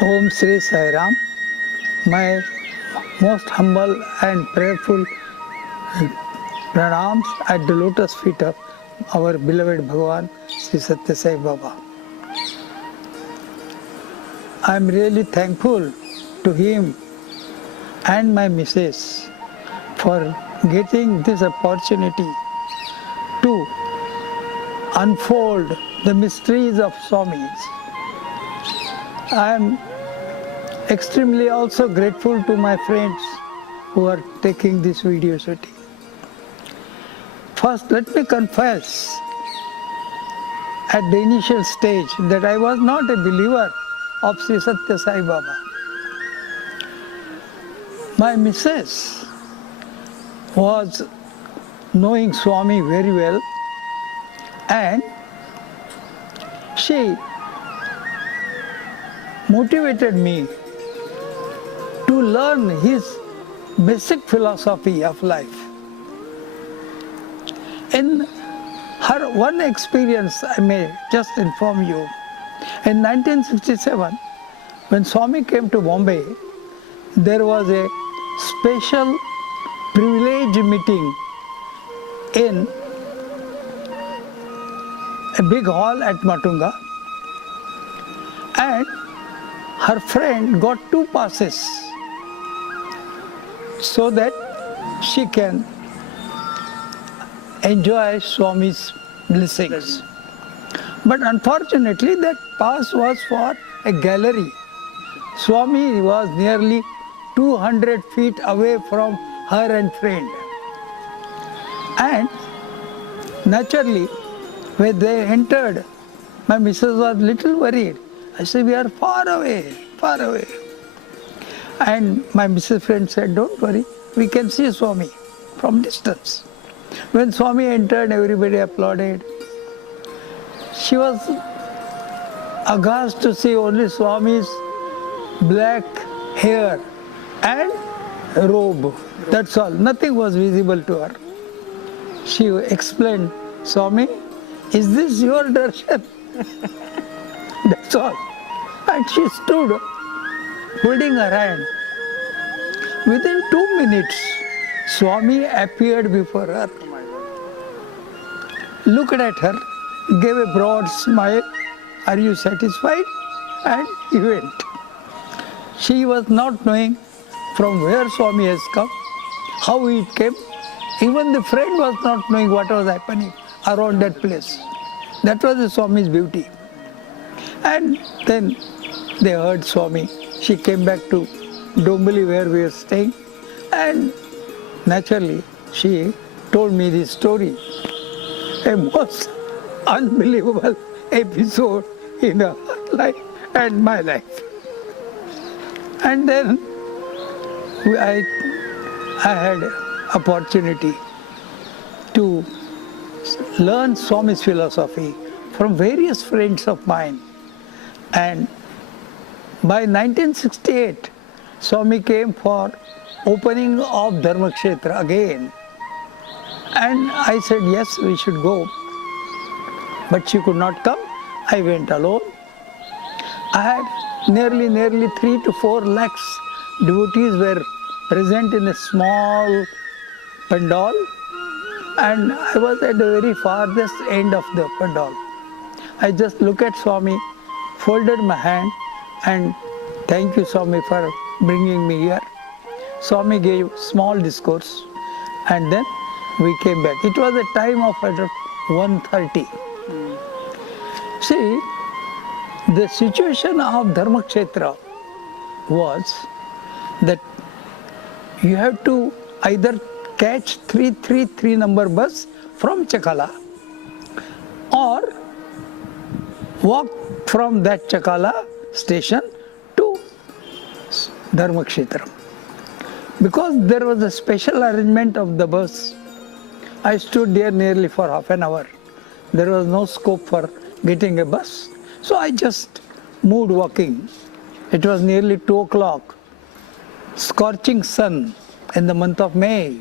Om Sri Sairam, my most humble and prayerful pranams at the lotus feet of our beloved Bhagavan Sri Sathya Sai Baba. I am really thankful to him and my missus for getting this opportunity to unfold the mysteries of Swamis. I am extremely also grateful to my friends who are taking this video shooting. First, let me confess at the initial stage that I was not a believer of Sri Sathya Sai Baba. My missus was knowing Swami very well, and she motivated me to learn his basic philosophy of life. In her one experience, I may just inform you, in 1967, when Swami came to Bombay, there was a special privilege meeting in a big hall at Matunga, and her friend got 2 passes so that she can enjoy Swami's blessings. But unfortunately, that pass was for a gallery. Swami was nearly 200 feet away from her and friend. And naturally, when they entered, my missus was little worried. I said, we are far away, far away. And my missus friend said, don't worry, we can see Swami from distance. When Swami entered, everybody applauded. She was aghast to see only Swami's black hair and robe. That's all. Nothing was visible to her. She explained, Swami, is this your darshan? That's all. And she stood holding her hand. Within 2 minutes, Swami appeared before her, looked at her, gave a broad smile, are you satisfied? And he went. She was not knowing from where Swami has come, how he came. Even the friend was not knowing what was happening around that place. That was the Swami's beauty. And then they heard Swami. She came back to Dombali where we were staying, and naturally she told me this story. A most unbelievable episode in her life and my life. And then I had opportunity to learn Swami's philosophy from various friends of mine. And by 1968, Swami came for opening of Dharmakshetra again. And I said, yes, we should go. But she could not come. I went alone. I had nearly 3 to 4 lakhs devotees were present in a small pandal. And I was at the very farthest end of the pandal. I just looked at Swami, folded my hand, and thank you, Swami, for bringing me here. Swami gave small discourse, and then we came back. It was a time of about 1:30. See, the situation of Dharmakshetra was that you have to either catch 333 number bus from Chakala or walk from that Chakala station to Dharmakshetra. Because there was a special arrangement of the bus, I stood there nearly for half an hour. There was no scope for getting a bus. So I just moved walking. It was nearly 2 o'clock. Scorching sun in the month of May.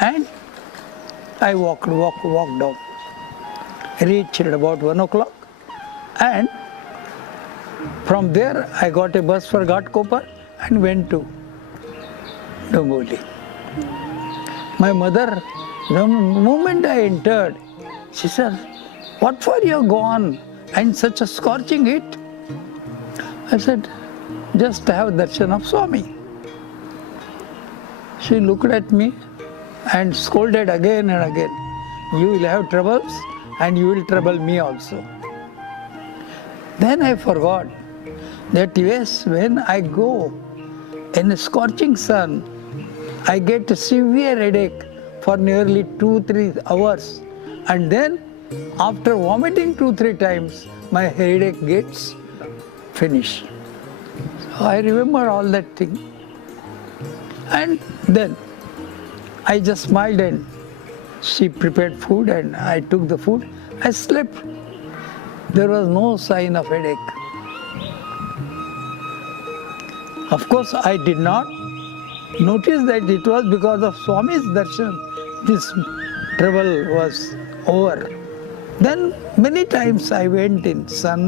And I walked down. Reached at about 1 o'clock. And From there, I got a bus for Ghatkopar and went to Dongoli. My mother, the moment I entered, she said, "What for you have gone and such a scorching heat?" I said, "Just to have darshan of Swami." She looked at me and scolded again and again, "You will have troubles and you will trouble me also." Then I forgot that yes, when I go in a scorching sun, I get a severe headache for nearly 2-3 hours, and then after vomiting 2-3 times, my headache gets finished. So I remember all that thing. And then I just smiled and she prepared food and I took the food. I slept. There was no sign of headache. Of course, I did not notice that it was because of Swami's darshan this trouble was over. Then many times I went in sun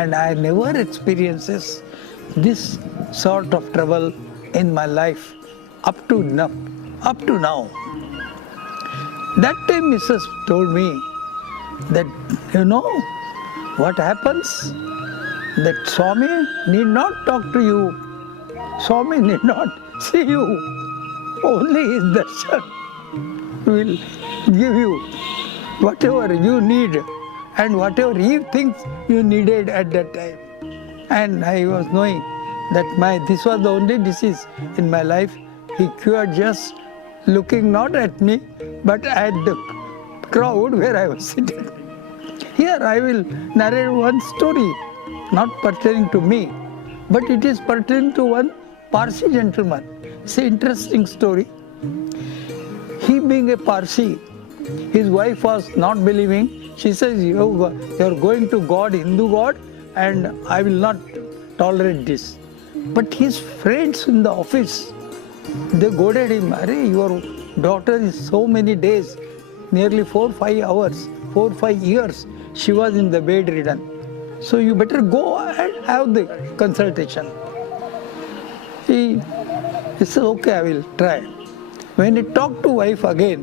and I never experienced this sort of trouble in my life up to now. That time Mrs. told me that, you know what happens? That Swami need not talk to you. Swami need not see you. Only his darshan will give you whatever you need and whatever he thinks you needed at that time. And I was knowing that this was the only disease in my life. He cured just looking not at me, but at the crowd where I was sitting. Here I will narrate one story, not pertaining to me, but it is pertaining to one Parsi gentleman. It's an interesting story. He being a Parsi, his wife was not believing. She says, you are going to God, Hindu God, and I will not tolerate this. But his friends in the office, they goaded him, "Arey, your daughter is so many days, nearly 4-5 hours, 4-5 years, she was in the bedridden. So you better go and have the consultation." He said, "Okay, I will try." When he talked to wife again,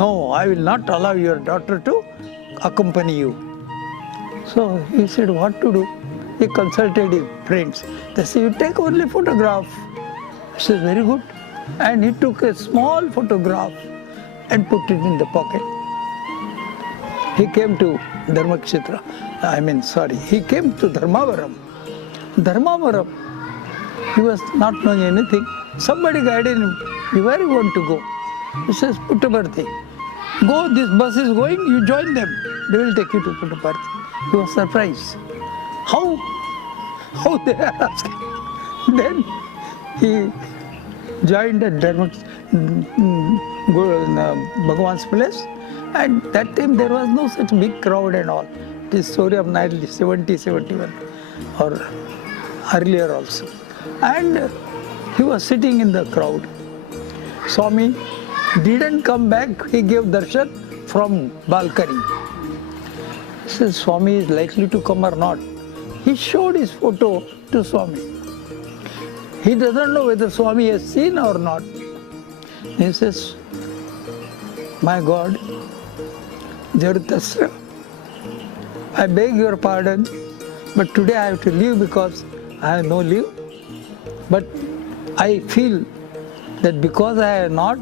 "No, I will not allow your daughter to accompany you." So he said, what to do? He consulted his friends. They said, "You take only photograph." He said, "Very good." And he took a small photograph and put it in the pocket. He came to Dharmakshetra. He came to Dharmavaram. He was not knowing anything. Somebody guided him. "Where you want to go?" He says, "Puttaparthi." "Go, this bus is going, you join them. They will take you to Puttaparthi." He was surprised. How they are asking. Then he joined at Bhagwan's place, and that time there was no such big crowd and all. It is story of 1970-71 or earlier also. And he was sitting in the crowd. Swami didn't come back, he gave darshan from balcony. He says, "Swami is likely to come or not?" He showed his photo to Swami. He doesn't know whether Swami has seen or not. He says, "My God, Jarutasra, I beg your pardon, but today I have to leave because I have no leave. But I feel that because I have not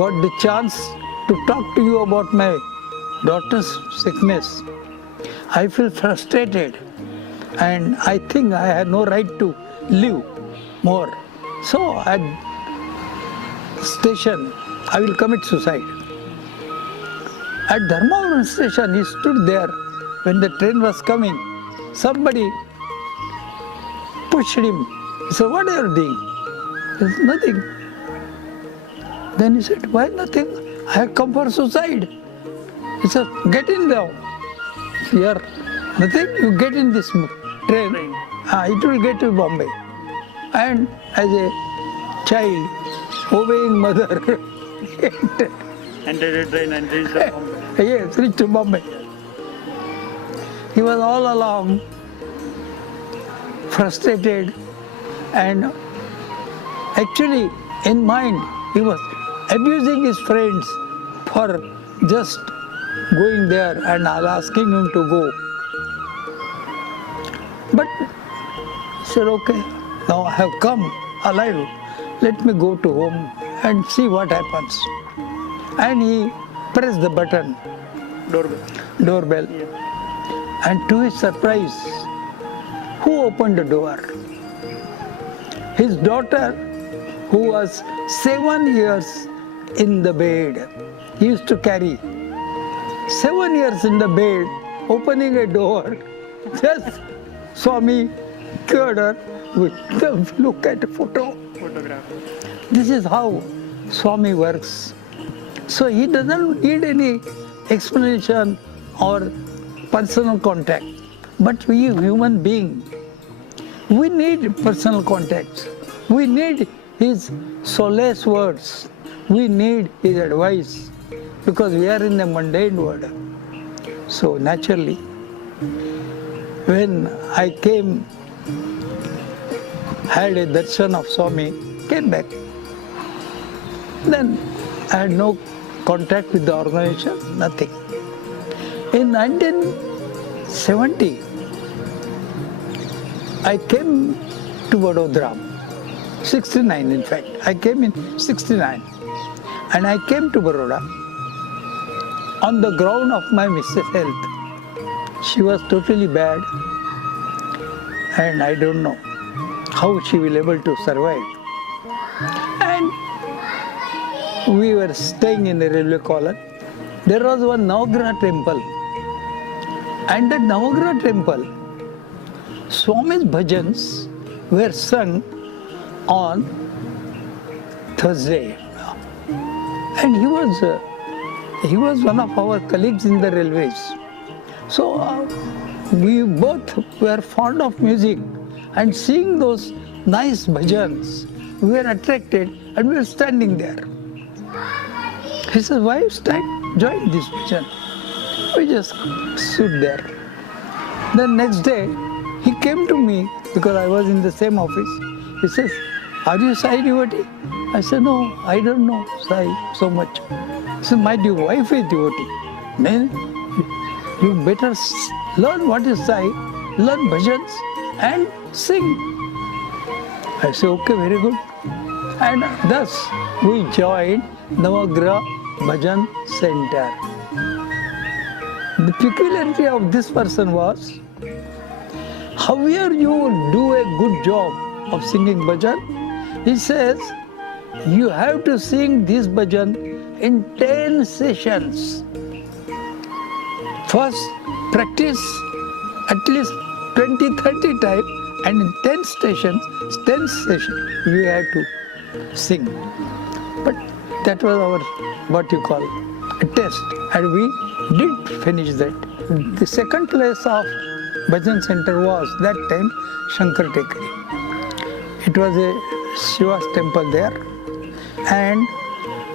got the chance to talk to you about my daughter's sickness, I feel frustrated and I think I have no right to live more. So at station, I will commit suicide." At Dharmavaram station, he stood there when the train was coming. Somebody pushed him. He said, "What are you doing?" He said, "Nothing." Then he said, "Why nothing? I have come for suicide." He said, "Get in now." "Here, nothing, you get in this train. It will get to Bombay." And as a child, obeying mother, entered a train and reached Bombay. Yes, reached to Bombay. He was all along frustrated, and actually in mind he was abusing his friends for just going there and asking him to go. But he said, okay, now I have come alive, let me go to home and see what happens. And he pressed the button, doorbell. Yeah. And to his surprise, who opened the door? His daughter, who was 7 years in the bed. He used to carry 7 years in the bed, opening a door. Just Swami cured her with the look at a photograph. This is how Swami works. So he doesn't need any explanation or personal contact. But we human beings, we need personal contacts. We need his solace words. We need his advice because we are in the mundane world. So naturally, when I came, had a darshan of Swami, came back. Then I had no contact with the organization, nothing. In 1970, I came to Vadodara, 69 in fact. I came in 69 and I came to Baroda on the ground of my Mrs. Health. She was totally bad and I don't know how she will able to survive. And we were staying in the railway column. There was one Navagraha temple, and at Navagraha temple, Swami's bhajans were sung on Thursday. And he was one of our colleagues in the railways. So we both were fond of music, and seeing those nice bhajans, we were attracted and we were standing there. He said, why you stand? Join this bhajan. We just stood there. Then next day, he came to me because I was in the same office. He says, are you Sai devotee? I said, no, I don't know Sai so much. He said, my wife is devotee. Man, you better learn what is Sai, learn bhajans and sing. I said, okay, very good. And thus we joined Navagraha Bhajan Center. The peculiarity of this person was, however you do a good job of singing bhajan, he says, you have to sing this bhajan in 10 sessions. First, practice at least 20-30 times, and in 10 sessions, you have to sing. But that was our, what you call, a test, and we did finish that. The second place of Bhajan Center was that time Shankar Tekari. It was a Shiva's temple there, and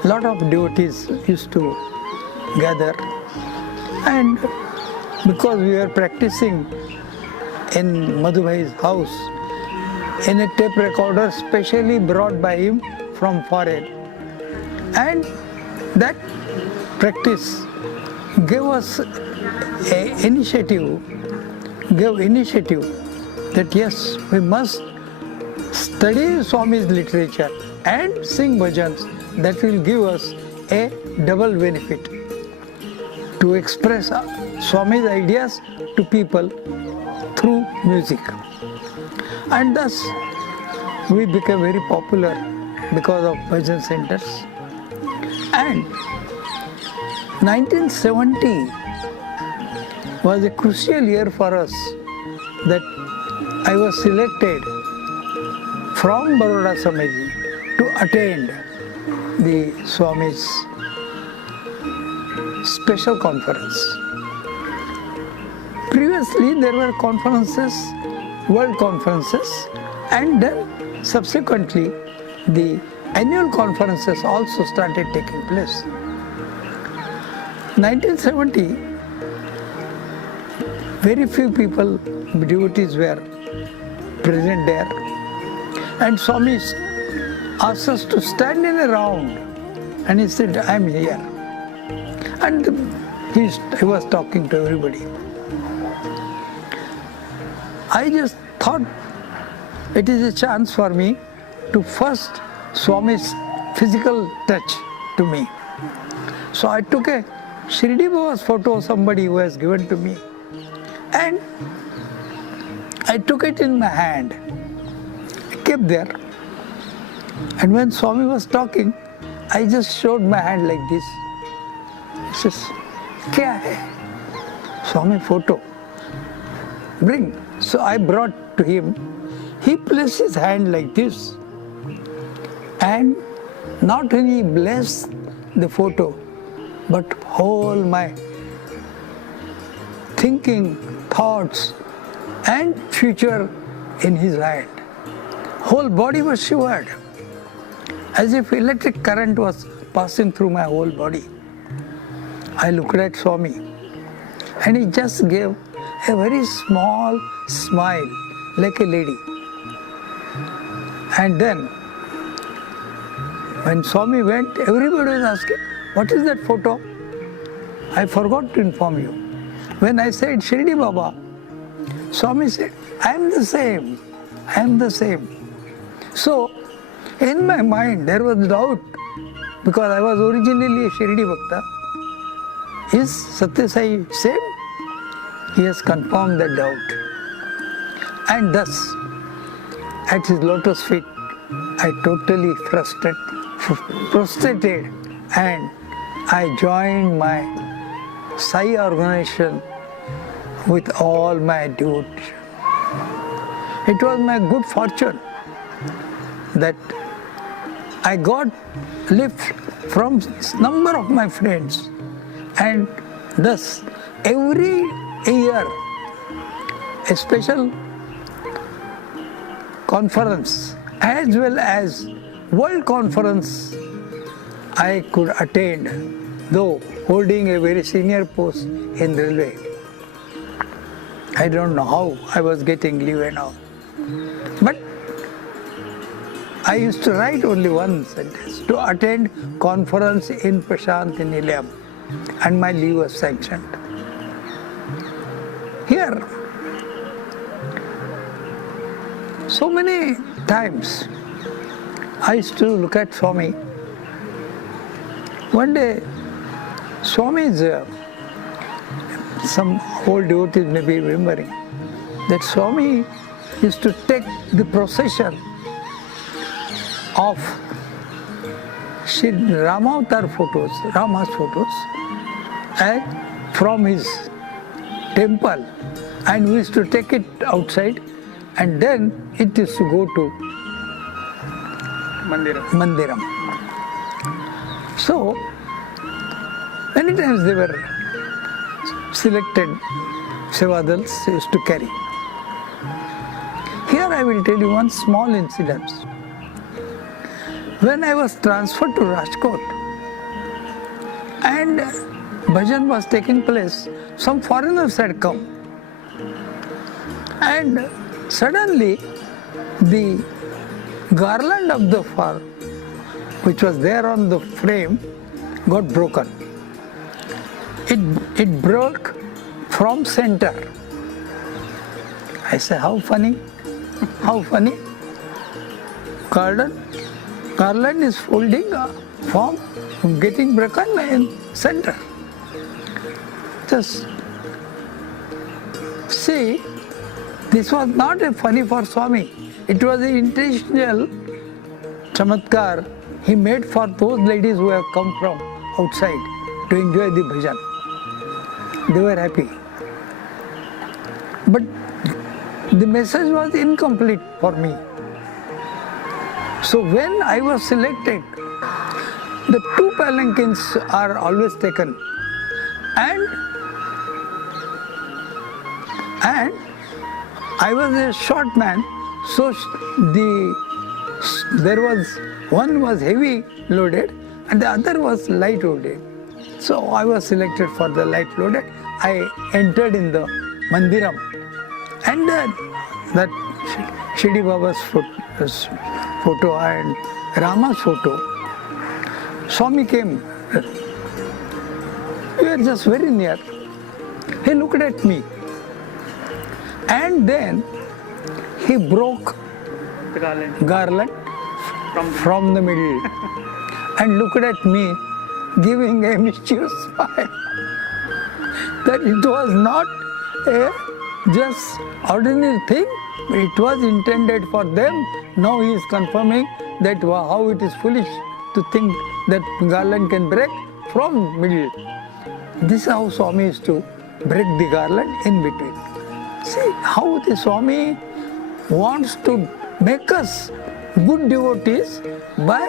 lot of devotees used to gather. And because we were practicing in Madhubhai's house, in a tape recorder specially brought by him from foreign. And that practice gave us a initiative that yes, we must study Swami's literature and sing bhajans. That will give us a double benefit to express Swami's ideas to people through music. And thus we became very popular because of bhajan centers. And 1970 was a crucial year for us, that I was selected from Baroda Swamiji to attend the Swami's special conference. Previously there were conferences, world conferences, and then subsequently the annual conferences also started taking place. 1970, very few people, devotees were present there. And Swami asked us to stand in a round. And he said, I am here. And he was talking to everybody. I just thought it is a chance for me to first Swami's physical touch to me. So I took a Shirdi Baba's photo, somebody who has given to me, and I took it in my hand. I kept there. And when Swami was talking, I just showed my hand like this. He says, "Kya hai?" Swami photo. Bring. So I brought to him. He placed his hand like this. And not only blessed the photo, but whole my thinking, thoughts, and future in his hand. Whole body was shivered, as if electric current was passing through my whole body. I looked at Swami, and he just gave a very small smile, like a lady. And then, when Swami went, everybody was asking, what is that photo? I forgot to inform you. When I said Shirdi Baba, Swami said, I am the same. I am the same. So, in my mind, there was doubt, because I was originally a Shirdi Bhakta. Is Sathya Sai same? He has confirmed that doubt. And thus, at his lotus feet, I totally prostrated, and I joined my Sai organization with all my devotion. It was my good fortune that I got lift from number of my friends, and thus every year a special conference as well as world conference I could attend, though holding a very senior post in railway. I don't know how I was getting leave and all. But I used to write only one sentence, to attend conference in Prashanti, Nilayam, and my leave was sanctioned. Here, so many times I used to look at Swami. One day, Swami's, some old devotees may be remembering, that Swami used to take the procession of Sri Ramavatar photos, Rama's photos, and from his temple, and we used to take it outside, and then it used to go to Mandiram. So, many times they were selected Sevadals used to carry. Here I will tell you one small incident. When I was transferred to Rajkot and bhajan was taking place, some foreigners had come. And suddenly the garland of the fur, which was there on the frame, got broken. It broke from center. I said, how funny, how funny. Garland is folding from getting broken in center. Just see, this was not a funny for Swami. It was an intentional chamatkar he made for those ladies who have come from outside to enjoy the bhajan. They were happy. But the message was incomplete for me. So when I was selected, the two palanquins are always taken, and I was a short man, so there was one was heavy loaded and the other was light loaded. So I was selected for the light loaded. I entered in the Mandiram, and that Shidi Baba's photo and Rama's photo. Swami came. We were just very near. He looked at me. And then he broke The garland from the middle and looked at me, giving a mischievous smile. That it was not a just ordinary thing, it was intended for them. Now he is confirming that how it is foolish to think that garland can break from middle. This is how Swami is to break the garland in between. See how the Swami wants to make us good devotees by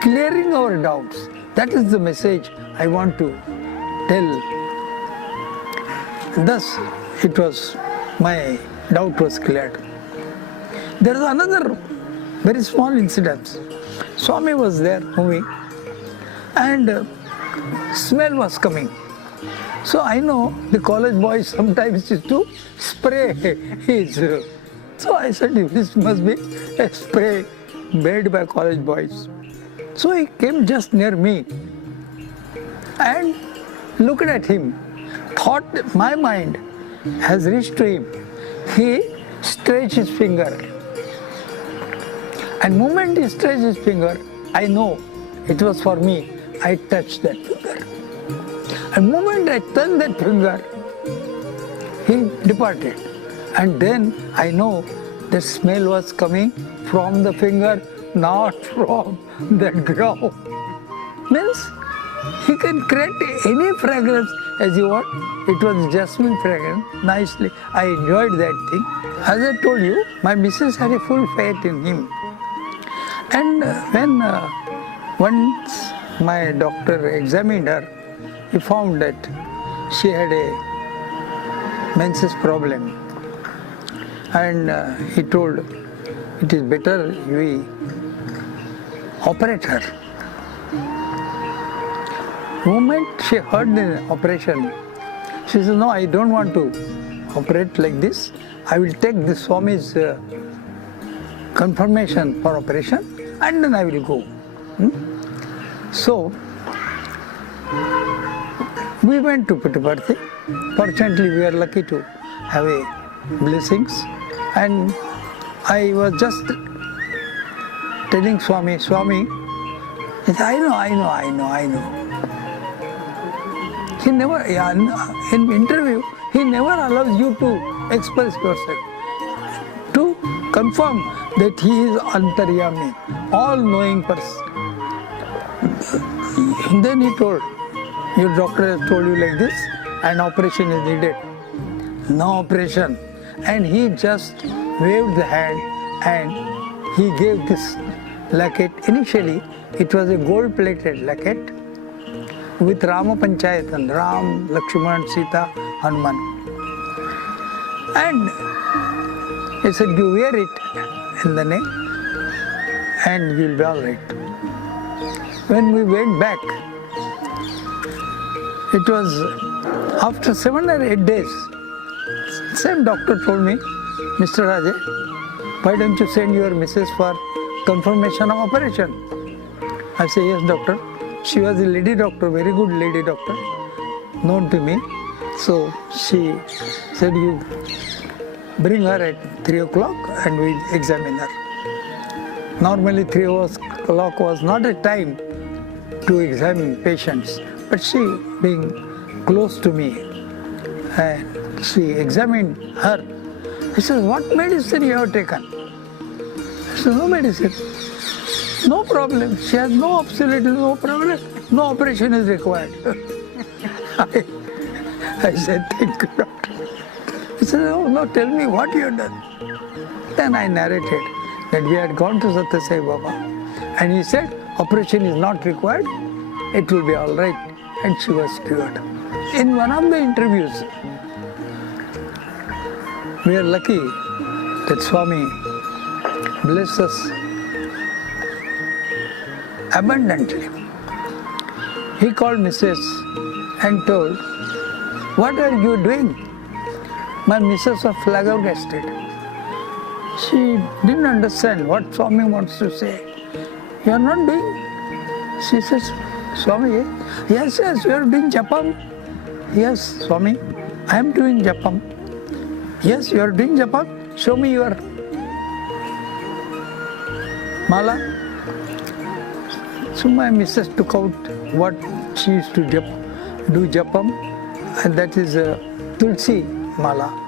clearing our doubts. That is the message I want to tell. Thus, it was, my doubt was cleared. There is another very small incident. Swami was there moving and smell was coming. So I know the college boys sometimes used to spray his. So I said, this must be a spray made by college boys. So he came just near me and looked at him. Thought my mind has reached to him. He stretched his finger. And the moment he stretched his finger, I know it was for me. I touched that finger. And the moment I touched that finger, he departed. And then I know the smell was coming from the finger, not from that ground. Means he can create any fragrance as you want. It was jasmine fragrance, nicely. I enjoyed that thing. As I told you, my missus had a full faith in him. And when once my doctor examined her, he found that she had a menses problem. And he told, it is better we operate her. The moment she heard the operation, she said, no, I don't want to operate like this. I will take the Swami's confirmation for operation and then I will go. So, we went to Puttaparthi. Fortunately, we are lucky to have a blessings. And I was just telling Swami, he said, I know. He never, in interview, he never allows you to express yourself. To confirm that he is Antaryami, all-knowing person. And then he told, your doctor has told you like this, and operation is needed. No operation. And he just waved the hand and he gave this lacket. Initially, it was a gold-plated lacket with Rama Panchayatan, Ram, Lakshman, Sita, Hanuman. And he said, you wear it in the neck and you'll be all right. When we went back, it was after 7 or 8 days, same doctor told me, Mr. Raje, why don't you send your missus for confirmation of operation? I say, yes, doctor. She was a lady doctor, very good lady doctor, known to me. So she said, you bring her at 3 o'clock and we examine her. Normally 3 o'clock was not a time to examine patients, but she being close to me, and she examined her. He said, what medicine you have taken? I said, no medicine. No problem. She has absolutely no problem. No operation is required. I said, thank you, doctor. He said, oh, no, tell me what you have done. Then I narrated that we had gone to Sathya Sai Baba and he said, operation is not required, it will be all right. And she was cured. In one of the interviews, we are lucky that Swami blessed us abundantly. He called Mrs. and told, what are you doing? My Mrs. was flabbergasted. She didn't understand what Swami wants to say. You are not doing? She says, Swami, yes, you are doing japam. Yes, Swami, I am doing japam. Yes, you are doing japam. Show me your mala. So my missus took out what she used to do japam, and that is a tulsi mala.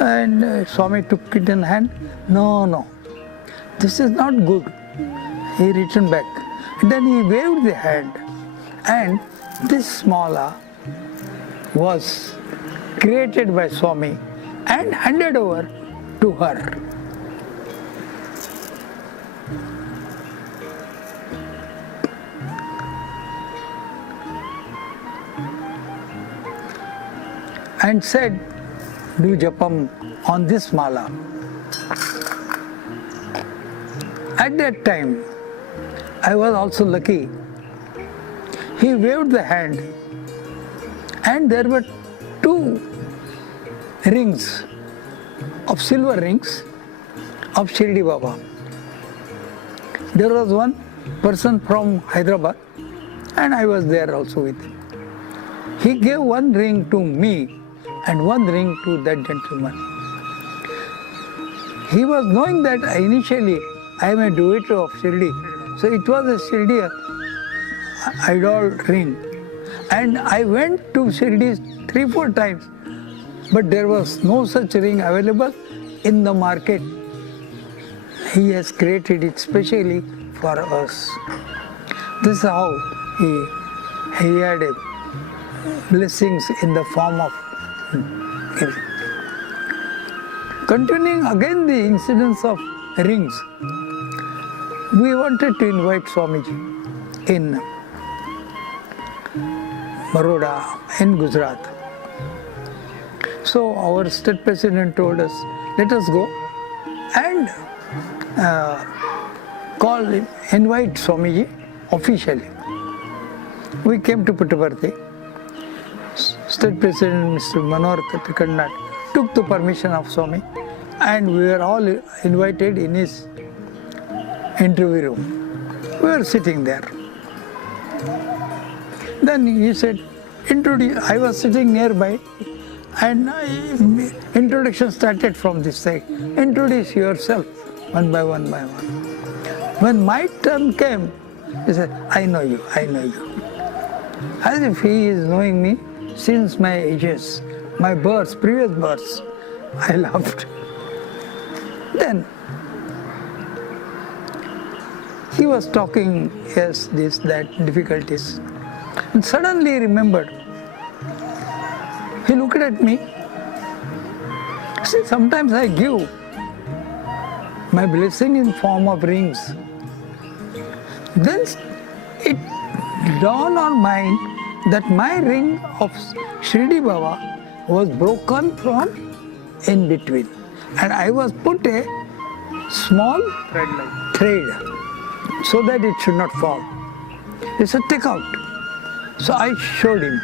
And Swami took it in hand. No, this is not good. He returned back. And then he waved the hand, and this mala was created by Swami and handed over to her. And said, do japam on this mala. At that time, I was also lucky. He waved the hand, and there were 2 rings of silver rings of Shirdi Baba. There was one person from Hyderabad, and I was there also with him. He gave 1 ring to me and 1 ring to that gentleman. He was knowing that initially I am a devotee of Shirdi, so it was a Shirdi idol ring. And I went to Shirdi 3-4 times, but there was no such ring available in the market. He has created it specially for us. This is how he had a blessings in the form of giving. Continuing again the incidents of rings, we wanted to invite Swamiji in Vadodara in Gujarat. So our state president told us, let us go and invite Swamiji officially. We came to Puttaparthi. State President Mr. Manohar took the permission of Swami, and we were all invited in his interview room. We were sitting there. Then he said, I was sitting nearby, and introduction started from this side. Introduce yourself one by one. When my turn came, he said, I know you. As if he is knowing me since my ages, my births, previous births. I laughed. Then he was talking, yes, this, that, difficulties. And suddenly he remembered. He looked at me. See, sometimes I give my blessing in form of rings. Then it dawned on mine that my ring of Shirdi Baba was broken from in between, and I was put a small thread so that it should not fall. He said, take out. So I showed him.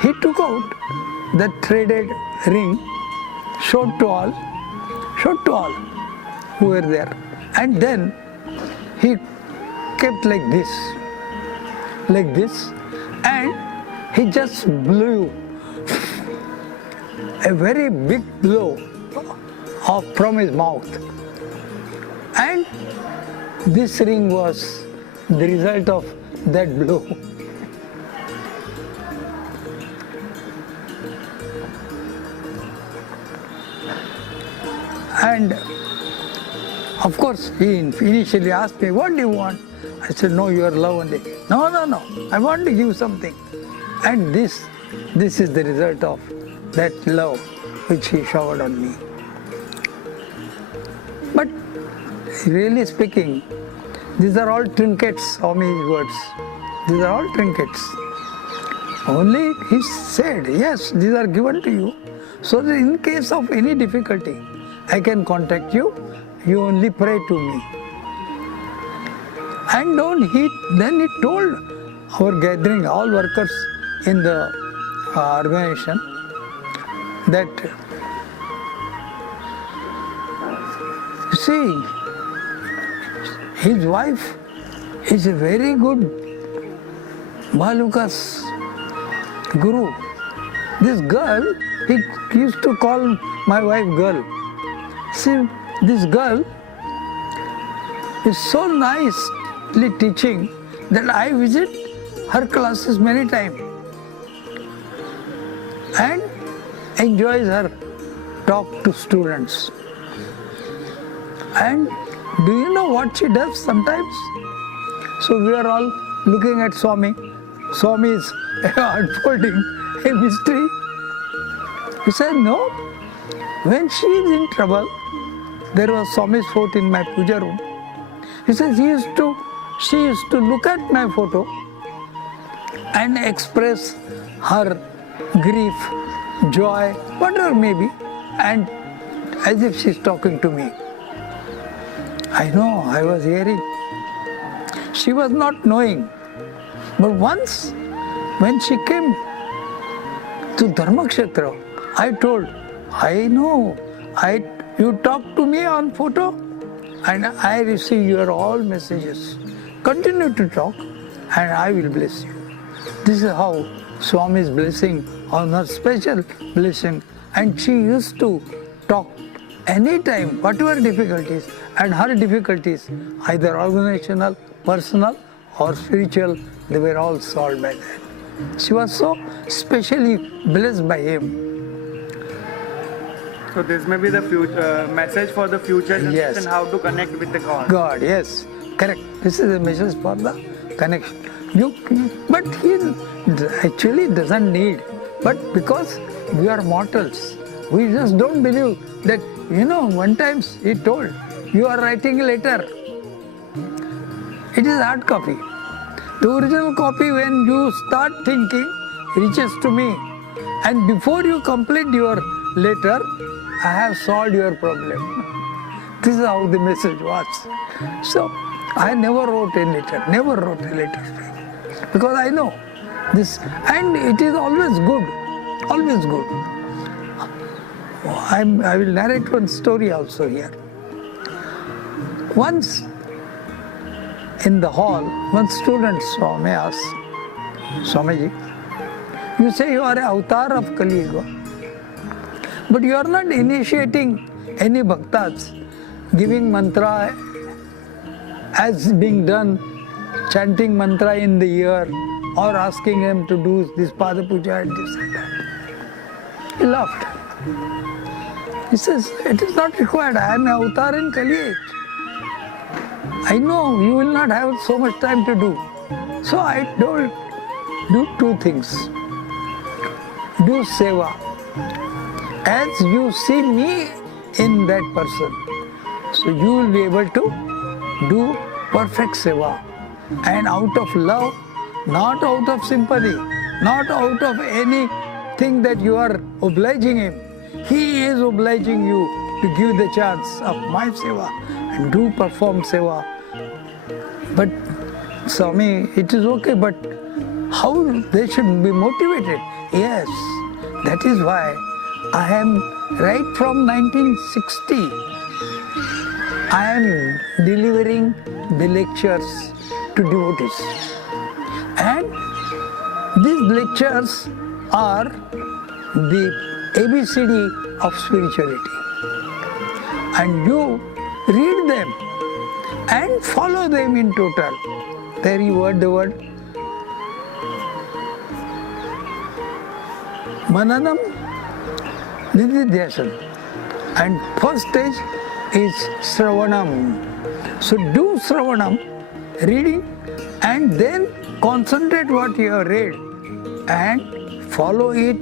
He took out that threaded ring, showed to all who were there, and then he kept like this, and he just blew a very big blow from his mouth, and this ring was the result of that blow. And of course, he initially asked me, what do you want? I said, no, your love only. No, I want to give something. And this is the result of that love which he showered on me. But really speaking, these are all trinkets, Swami's words. These are all trinkets. Only he said, yes, these are given to you, so that in case of any difficulty, I can contact you, you only pray to me. And then he told our gathering, all workers in the organization, that see, his wife is a very good Balukas guru. This girl, he used to call my wife girl. See, this girl is so nicely teaching that I visit her classes many times and enjoys her talk to students. And do you know what she does sometimes? So we are all looking at Swami. Swami is unfolding a mystery. He said, no, when she is in trouble, there was Swami's photo in my puja room. He says she used to look at my photo and express her grief, joy, whatever may be, and as if she's talking to me. I know, I was hearing. She was not knowing. But once, when she came to Dharmakshetra, I told, I know, you talk to me on photo and I receive your all messages. Continue to talk and I will bless you. This is how Swami's blessing on her special blessing. And she used to talk anytime, whatever difficulties, and her difficulties, either organizational, personal or spiritual, they were all solved by that. She was so specially blessed by him. So this may be the future message for the future generation, Yes. how to connect with the God. God, yes, correct. This is a message for the connection. But he actually doesn't need. But because we are mortals, we just don't believe that, one time he told, you are writing a letter. It is hard copy. The original copy, when you start thinking, reaches to me. And before you complete your letter, I have solved your problem. This is how the message was. So, I never wrote a letter to him. Because I know this, and it is always good, always good. I will narrate one story also here. Once, in the hall, one student saw me ask, Swamiji, you say you are an avatar of Kali Yuga, but you are not initiating any bhaktas, giving mantra as being done, chanting mantra in the ear, or asking him to do this pada puja and this and that. He laughed. He says, it is not required, I am an avatar in Kali age. I know you will not have so much time to do. So I told, do two things. Do seva. As you see me in that person, so you will be able to do perfect seva. And out of love, not out of sympathy, not out of anything that you are obliging him. He is obliging you to give the chance of my seva and do perform seva. But Swami, it is okay, but how they should be motivated? Yes, that is why I am right from 1960. I am delivering the lectures to devotees. And these lectures are the ABCD of spirituality. And you read them and follow them in total. There you heard the word Mananam Nididhyasana. And first stage is Sravanam. So do Sravanam, reading, and then concentrate what you have read and follow it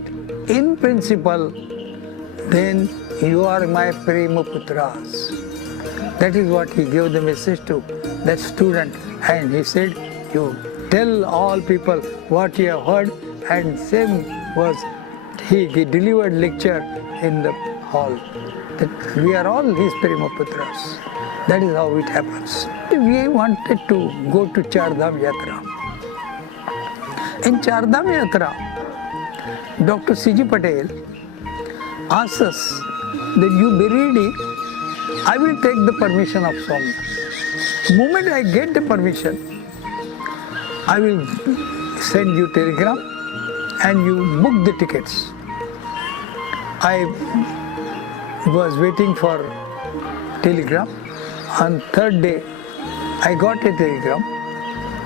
in principle. Then you are my Prema Putras. That is what he gave the message to that student. And he said, you tell all people what you have heard, and same was he delivered lecture in the hall. That we are all his Prema Putras. That is how it happens. We wanted to go to Char Dhaam Yatra. In Char Dhaam Yatra, Dr. C.G. Patel asked us that you be ready I will take the permission of Swami. Moment I get the permission, I will send you telegram and you book the tickets. I was waiting for telegram. On third day, I got a telegram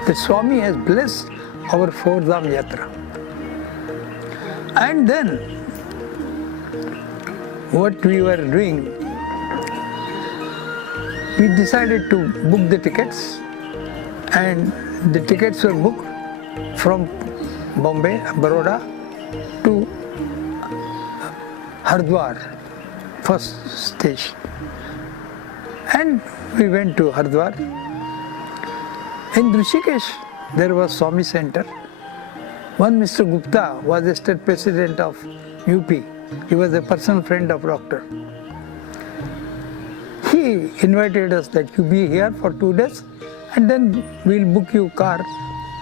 that Swami has blessed our 4-Dham Yatra. And then, what we were doing, we decided to book the tickets, and the tickets were booked from Bombay, Baroda to Haridwar, first station. And we went to Haridwar. In Rishikesh, there was Swami Center. One Mr. Gupta was the state president of UP. He was a personal friend of doctor. He invited us that you be here for 2 days and then we'll book you car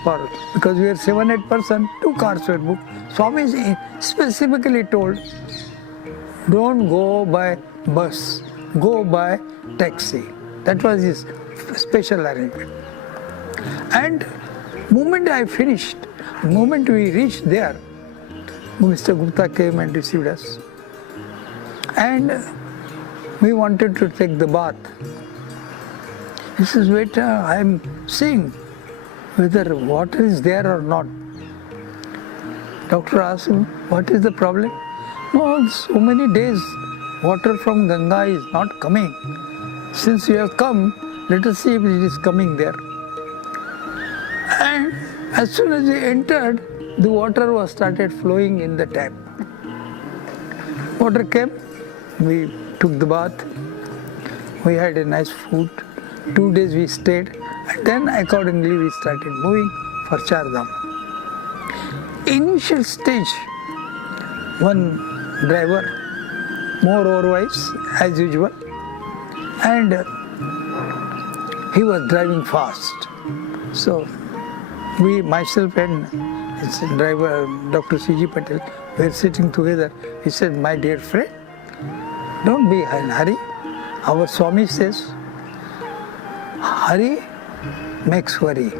for, because we are 7-8 persons, 2 cars were booked. Swami specifically told, don't go by bus, go by taxi. That was his special arrangement. And moment I finished, moment we reached there, Mr. Gupta came and received us. And we wanted to take the bath. He says, wait, I am seeing whether water is there or not. Doctor asked him, what is the problem? No, so many days water from Ganga is not coming. Since you have come, let us see if it is coming there. And as soon as we entered, the water was started flowing in the tap. Water came, we took the bath, we had a nice food, 2 days we stayed, and then accordingly we started moving for Char Dhaam. Initial stage, one driver, more overwise as usual, and he was driving fast. So we, myself and his driver, Dr. C.G. Patel, were sitting together. He said, my dear friend, don't be in a hurry. Our Swami says, hurry makes worry.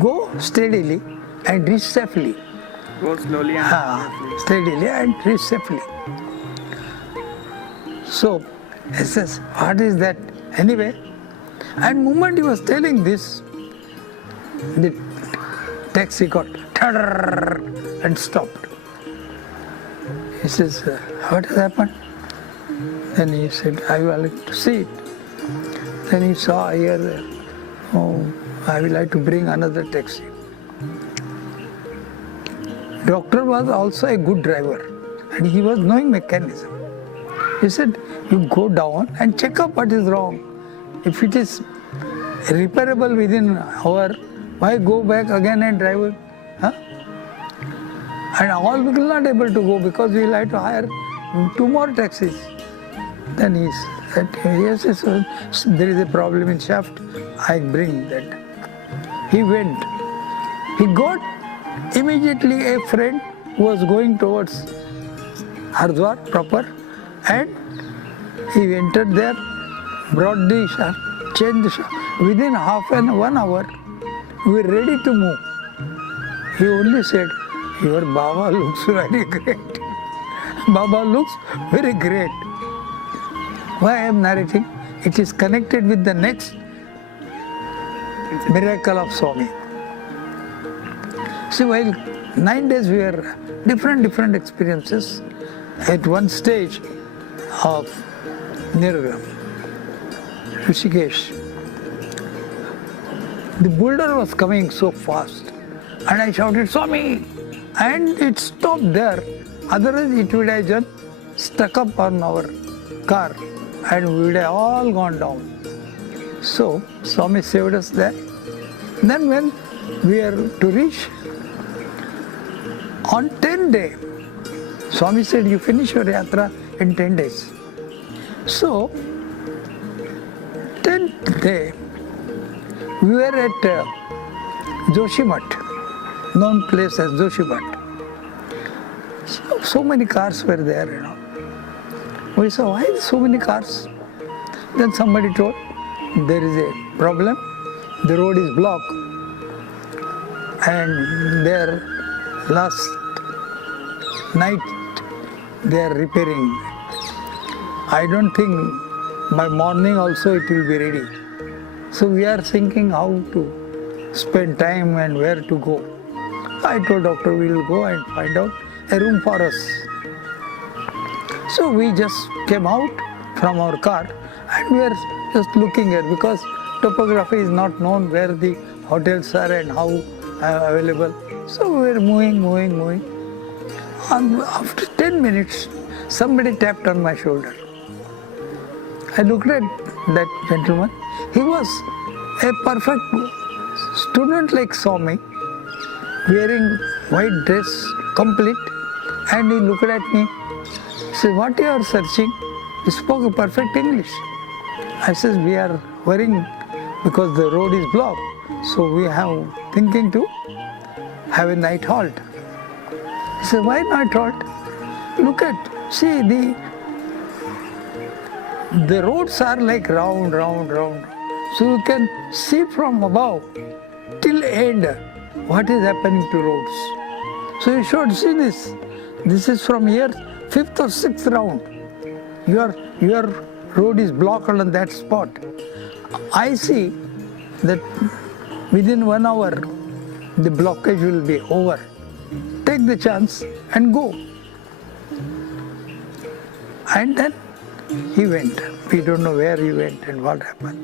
Go steadily and reach safely. Go slowly and steadily and reach safely. So, he says, what is that? Anyway, and moment he was telling this, the taxi got and stopped. He says, what has happened? Then he said, I would like to see it. Then he saw here, oh, I would like to bring another taxi. Doctor was also a good driver and he was knowing mechanism. He said, you go down and check up what is wrong. If it is repairable within an hour, why go back again and drive it? Huh? And all people not able to go because we will have to hire 2 more taxis. Then he said, yes, there is a problem in shaft, I bring that. He went. He got immediately a friend who was going towards Haridwar proper, and he entered there, brought the shaft, changed the shaft. Within 1 hour, we were ready to move. He only said, your Baba looks very great. Baba looks very great. Why I am narrating? It is connected with the next miracle of Swami. See, while 9 days we were different experiences, at one stage of near Rishikesh, the boulder was coming so fast and I shouted, Swami! And it stopped there. Otherwise it would have just stuck up on our car and we would have all gone down. So Swami saved us there. Then when we are to reach, on 10th day, Swami said, you finish your yatra in 10 days. So, 10th day, we were at Joshimath, known place as Joshimath. So many cars were there, We said, why so many cars? Then somebody told, there is a problem, the road is blocked, and there last night they are repairing. I don't think by morning also it will be ready. So we are thinking how to spend time and where to go. I told doctor we will go and find out a room for us. So we just came out from our car and we are just looking at, because topography is not known where the hotels are and how available. So we were moving. And after 10 minutes, somebody tapped on my shoulder. I looked at that gentleman. He was a perfect student like Swami, wearing white dress, complete, and he looked at me. He said, what you are searching? He spoke a perfect English. I said, we are worrying because the road is blocked. So we have thinking to have a night halt. He said, why night halt? Look at, see, the roads are like round. So you can see from above till end what is happening to roads. So you should see this. This is from here, 5th or 6th round. Your road is blocked on that spot. I see that within 1 hour the blockage will be over. Take the chance and go. And then he went. We don't know where he went and what happened.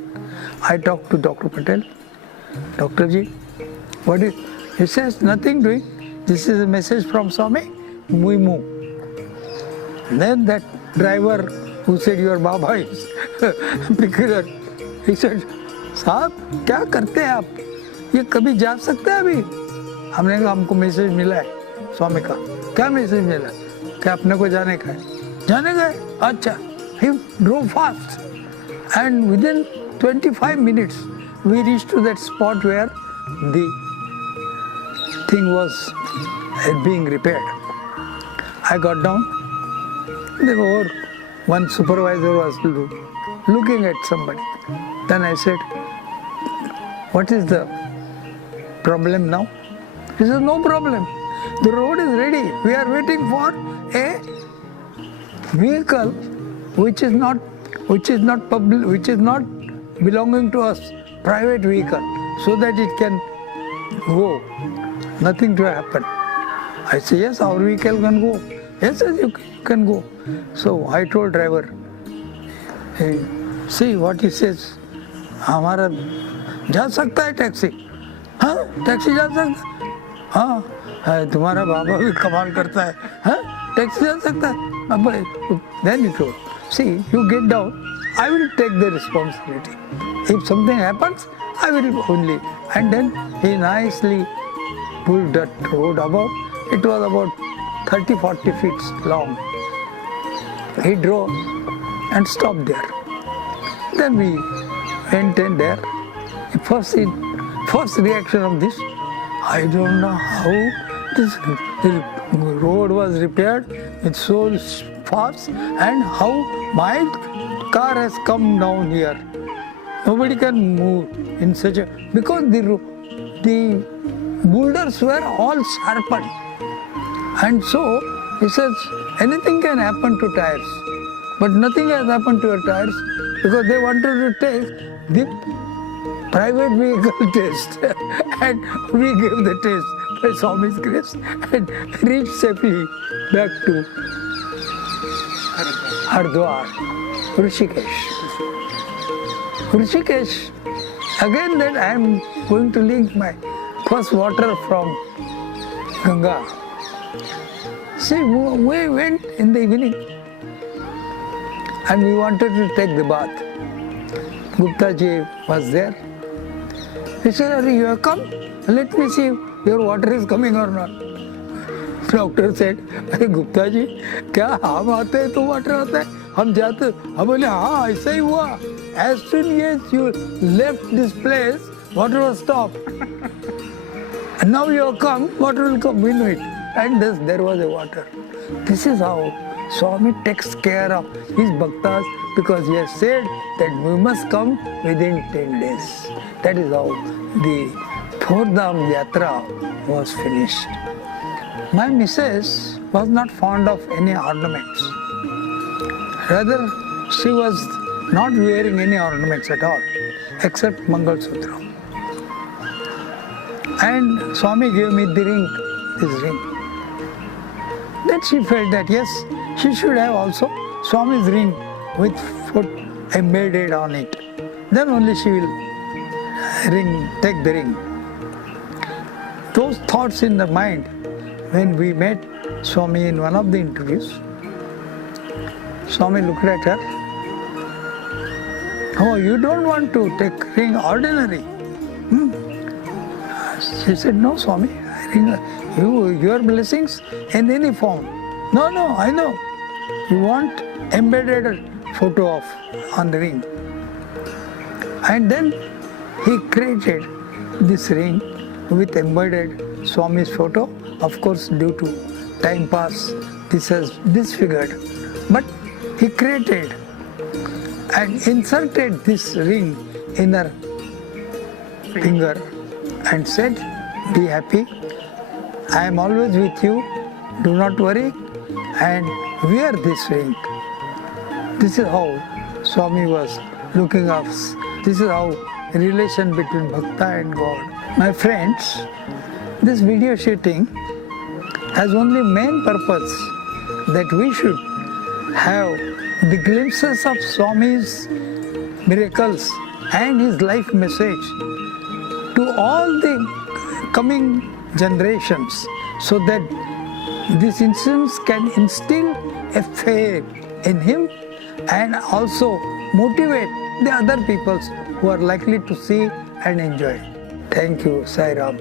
I talked to Dr. Patel. Dr. Ji, what is? He says, nothing doing. This is a message from Swami. We move. Then that driver who said your Baba is peculiar, he said, साहब क्या करते हैं आप? ये कभी जा सकते हैं अभी? हमने कहा हमको मैसेज मिला है स्वामी का. क्या मैसेज मिला? क्या अपने को जाने का है? जाने गए? अच्छा. He drove fast, and within 25 minutes we reached to that spot where the thing was being repaired. I got down. There were one supervisor was looking at somebody. Then I said, what is the problem now? He said, no problem. The road is ready. We are waiting for a vehicle which is not belonging to us, private vehicle, so that it can go. Nothing to happen. I say, yes, our vehicle can go. Yes, you can go. So I told driver, hey, see what he says. हमारा जा सकता है taxi? हाँ, taxi जा सकता है? हाँ, तुम्हारा बाबा भी कमाल करता है. हाँ, टैक्सी जा सकता है? Then he told, see, you get down, I will take the responsibility. If something happens, I will only. And then he nicely pulled that road above. It was about 30-40 feet long. He drove and stopped there. Then we went in there. The first reaction of this, I don't know how this road was repaired. It's so fast, and how my car has come down here. Nobody can move in such a, because the boulders were all sharpened. And so he says anything can happen to tires, but nothing has happened to your tires because they wanted to take the private vehicle test and we gave the test by Swami's grace and reached safely back to Haridwar, Rishikesh. Again that I am going to link my first water from Ganga. See, we went in the evening and we wanted to take the bath. Gupta ji was there. He said, you have come? Let me see if your water is coming or not. Doctor said, अरे गुप्ता जी क्या हम आते हैं तो water आता है, हम जाते, हम बोले हाँ ऐसा ही हुआ. As soon as you left this place, water was stopped. And now you have come, water will come, we know it. And there was a water. This is how Swami takes care of his bhaktas, because he has said that we must come within 10 days. That is how the Char Dhaam Yatra was finished. My missus was not fond of any ornaments. Rather, she was not wearing any ornaments at all, except Mangal Sutra. And Swami gave me the ring, this ring. Then she felt that yes, she should have also Swami's ring with foot embedded on it. Then only she will take the ring. Those thoughts in the mind, when we met Swami in one of the interviews, Swami looked at her. Oh, you don't want to take ring ordinary? She said, no, Swami, your blessings in any form. No, I know. You want embedded photo on the ring. And then he created this ring with embedded Swami's photo. Of course, due to time pass, this has disfigured. But he created and inserted this ring in her finger and said, be happy, I am always with you, do not worry, and wear this ring. This is how Swami was looking at us. This is how relation between Bhakta and God. My friends, this video shooting has only main purpose that we should have the glimpses of Swami's miracles and his life message to all the coming generations, so that these incidents can instill a faith in him and also motivate the other peoples who are likely to see and enjoy. Thank you, Sairam.